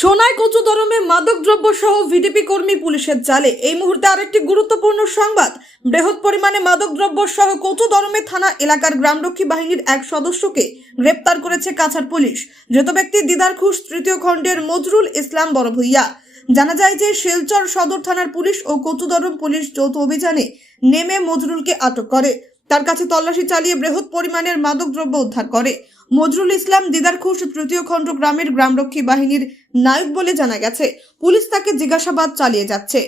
সোনায় কচু দরমে মাদক দ্রব্য সহ ভিডিপি কর্মী পুলিশের জালে। এই মুহূর্তে আরেকটি গুরুত্বপূর্ণ সংবাদ। বৃহৎ পরিমাণে মাদক দ্রব্য সহ কচু দরমে থানা এলাকার গ্রামরক্ষী বাহিনীর এক সদস্যকে গ্রেপ্তার করেছে কাছাড় পুলিশ। ধৃত ব্যক্তি দিদার খুশ তৃতীয় খণ্ডের মজরুল ইসলাম বড় ভূঁইয়া জানা যায় যে শিলচর সদর থানার পুলিশ ও কচুদরম পুলিশ যৌথ অভিযানে নেমে মজরুলকে আটক করে। তার কাছে তল্লাশি চালিয়ে বৃহৎ পরিমাণের মাদকদ্রব্য উদ্ধার করে। মজরুল ইসলাম দিদার খুশ তৃতীয় খণ্ড গ্রামের গ্রামরক্ষী বাহিনীর নায়ক বলে জানা গেছে, পুলিশ তাকে জিজ্ঞাসাবাদ চালিয়ে যাচ্ছে।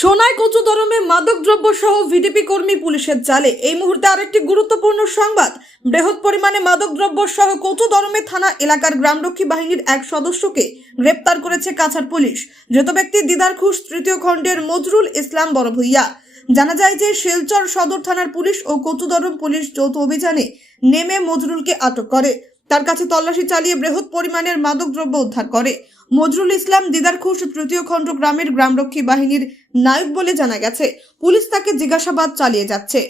সোনায় কচু দরমে মাদক দ্রব্য সহ ভিডিপি কর্মী পুলিশের জালে। এই মুহূর্তে আরেকটি গুরুত্বপূর্ণ সংবাদ। বৃহৎ পরিমাণে মাদক দ্রব্য সহ কচু দরমে থানা এলাকার গ্রামরক্ষী বাহিনীর এক সদস্যকে গ্রেপ্তার করেছে কাছাড় পুলিশ। ধৃত ব্যক্তি দিদার খুশ তৃতীয় খণ্ডের মজরুল ইসলাম বড় ভূঁইয়া জানা যায় যে শিলচর সদর থানার পুলিশ ও কচুদরম পুলিশ যৌথ অভিযানে নেমে মজরুলকে আটক করে। তার কাছে তল্লাশি চালিয়ে বৃহৎ পরিমাণের মাদক দ্রব্য উদ্ধার করে। মজরুল ইসলাম দিদার খুশ তৃতীয় খণ্ড গ্রামের গ্রামরক্ষী বাহিনীর নায়ক বলে জানা গেছে। পুলিশ তাকে জিজ্ঞাসাবাদ চালিয়ে যাচ্ছে।